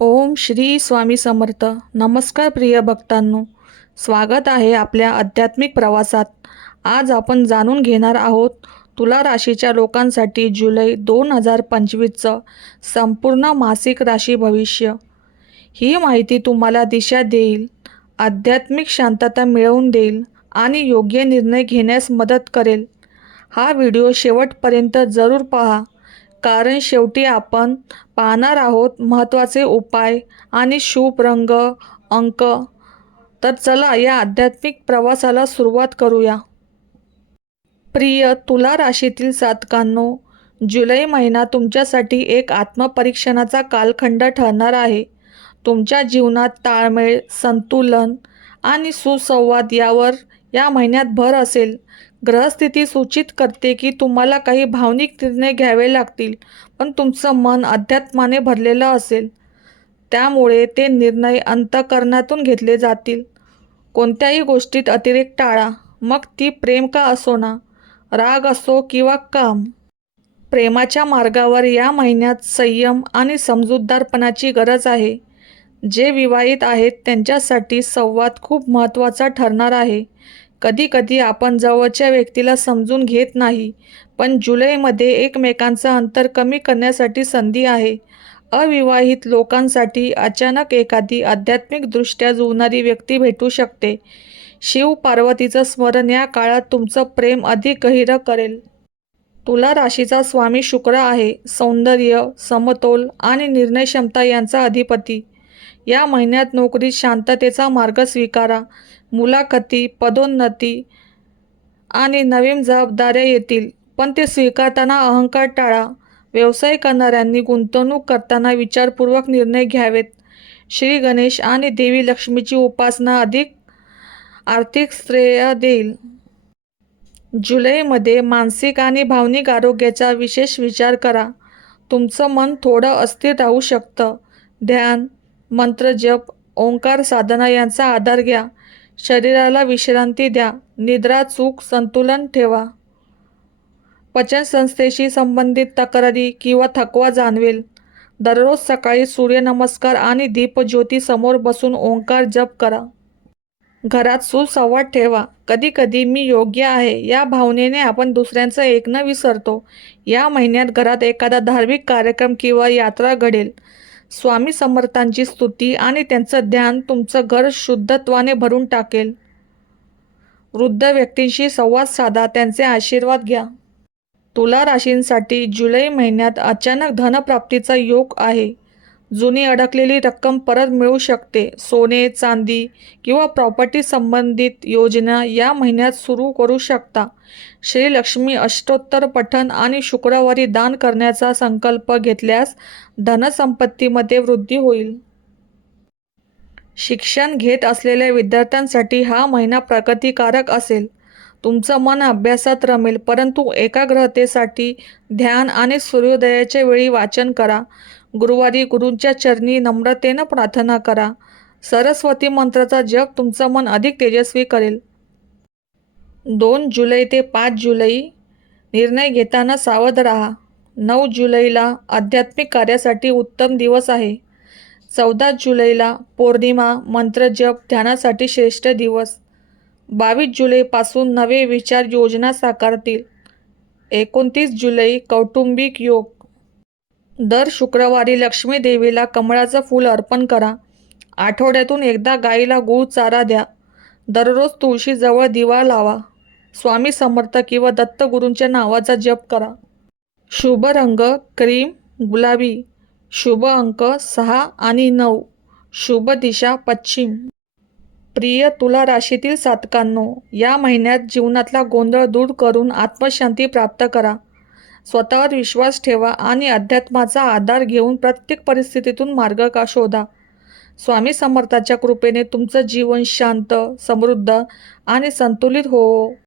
ओम श्री स्वामी समर्थ. नमस्कार प्रिय भक्तांनो. स्वागत आहे आपल्या आध्यात्मिक प्रवासात. आज आपण जाणून घेणार आहोत तुला राशीच्या लोकांसाठी जुलै दोन हजार पंचवीसचं संपूर्ण मासिक राशी भविष्य. ही माहिती तुम्हाला दिशा देईल आध्यात्मिक शांतता मिळवून देईल आणि योग्य निर्णय घेण्यास मदत करेल. हा व्हिडिओ शेवटपर्यंत जरूर पहा. कारण शेवटी आपण पाहणार आहोत महत्त्वाचे उपाय आणि शुभ रंग अंक. तर चला या आध्यात्मिक प्रवासाला सुरुवात करूया. प्रिय तुला राशीतील सातकांनो जुलै महिना तुमच्यासाठी एक आत्मपरीक्षणाचा कालखंड ठरणार आहे. तुमच्या जीवनात ताळमेळ संतुलन आणि सुसंवाद यावर या महिन्यात भर असेल. ग्रहस्थिती सूचित करते की तुम्हाला काही भावनिक निर्णय घ्यावे लागतील पण तुमचं मन अध्यात्माने भरलेलं असेल. त्यामुळे ते निर्णय अंतकरणातून घेतले जातील. कोणत्याही गोष्टीत अतिरेक टाळा. मग ती प्रेम का असो ना राग असो किंवा काम? प्रेमाच्या मार्गावर या महिन्यात संयम आणि समजूतदारपणाची गरज आहे. जे विवाहित आहेत त्यांच्यासाठी संवाद खूप महत्त्वाचा ठरणार आहे. कधीकधी आपण जवळच्या व्यक्तीला समजून घेत नाही पण जुलैमध्ये एकमेकांचं अंतर कमी करण्यासाठी संधी आहे. अविवाहित लोकांसाठी अचानक एखादी आध्यात्मिकदृष्ट्या जुळणारी व्यक्ती भेटू शकते. शिव पार्वतीचं स्मरण या काळात तुमचं प्रेम अधिक गहिरं करेल. तुला राशीचा स्वामी शुक्र आहे. सौंदर्य समतोल आणि निर्णय क्षमता यांचा अधिपती. या महिन्यात नोकरीत शांततेचा मार्ग स्वीकारा. मुलाखती पदोन्नती आणि नवीन जबाबदाऱ्या येतील पण ते स्वीकारताना अहंकार टाळा. व्यवसाय करणाऱ्यांनी गुंतवणूक करताना विचारपूर्वक निर्णय घ्यावेत. श्री गणेश आणि देवी लक्ष्मीची उपासना अधिक आर्थिक श्रेय देईल. जुलैमध्ये मानसिक आणि भावनिक आरोग्याचा विशेष विचार करा. तुमचं मन थोडं अस्थिर राहू शकतं. ध्यान मंत्र जप ओंकार साधना यांचा आधार घ्या. शरीराला विश्रांती द्या. निद्रा चूक संतुलन ठेवा. पचनसंस्थेशी संबंधित तक्रारी किंवा थकवा जाणवेल. दररोज सकाळी सूर्यनमस्कार आणि दीपज्योती समोर बसून ओंकार जप करा. घरात सुसंवाद ठेवा. कधीकधी मी योग्य आहे या भावनेने आपण दुसऱ्यांचं ऐकणं विसरतो. या महिन्यात घरात एखादा धार्मिक कार्यक्रम किंवा यात्रा घडेल. स्वामी समर्थांची स्तुती आणि त्यांचं ध्यान तुमचं घर शुद्धत्वाने भरून टाकेल. वृद्ध व्यक्तींशी संवाद साधा त्यांचे आशीर्वाद घ्या. तुला राशींसाठी जुलै महिन्यात अचानक धनप्राप्तीचा योग आहे. जुनी अडकलेली रक्कम परत मिळू शकते. सोने चांदी किंवा प्रॉपर्टी संबंधित योजना या महिन्यात सुरू करू शकता. श्री लक्ष्मी अष्टोत्तर पठण आणि शुक्रवारी दान करण्याचा संकल्प घेतल्यास धनसंपत्तीमध्ये वृद्धी होईल. शिक्षण घेत असलेल्या विद्यार्थ्यांसाठी हा महिना प्रगतिकारक असेल. तुमचं मन अभ्यासात रमेल परंतु एकाग्रतेसाठी ध्यान आणि सूर्योदयाच्या वेळी वाचन करा. गुरुवारी गुरूंच्या चरणी नम्रतेनं प्रार्थना करा. सरस्वती मंत्राचा जप तुमचं मन अधिक तेजस्वी करेल. दोन जुलै ते पाच जुलै निर्णय घेताना सावध राहा. नऊ जुलैला आध्यात्मिक कार्यासाठी उत्तम दिवस आहे. चौदा जुलैला पौर्णिमा मंत्रजप ध्यानासाठी श्रेष्ठ दिवस. बावीस जुलैपासून नवे विचार योजना साकारतील. एकोणतीस जुलै कौटुंबिक योग. दर शुक्रवारी लक्ष्मी देवीला कमळाचं फूल अर्पण करा. आठवड्यातून एकदा गाईला गूळ चारा द्या. दररोज तुळशीजवळ दिवा लावा. स्वामी समर्थ किंवा दत्तगुरूंच्या नावाचा जप करा. शुभ रंग क्रीम गुलाबी. शुभ अंक सहा आणि नऊ. शुभ दिशा पश्चिम. प्रिय तुला राशीतील सातकांनो या महिन्यात जीवनातला गोंधळ दूर करून आत्मशांती प्राप्त करा. स्वतःवर विश्वास ठेवा आणि अध्यात्माचा आधार घेऊन प्रत्येक परिस्थितीतून मार्ग का शोधा. स्वामी समर्थाच्या कृपेने तुमचं जीवन शांत समृद्ध आणि संतुलित हो.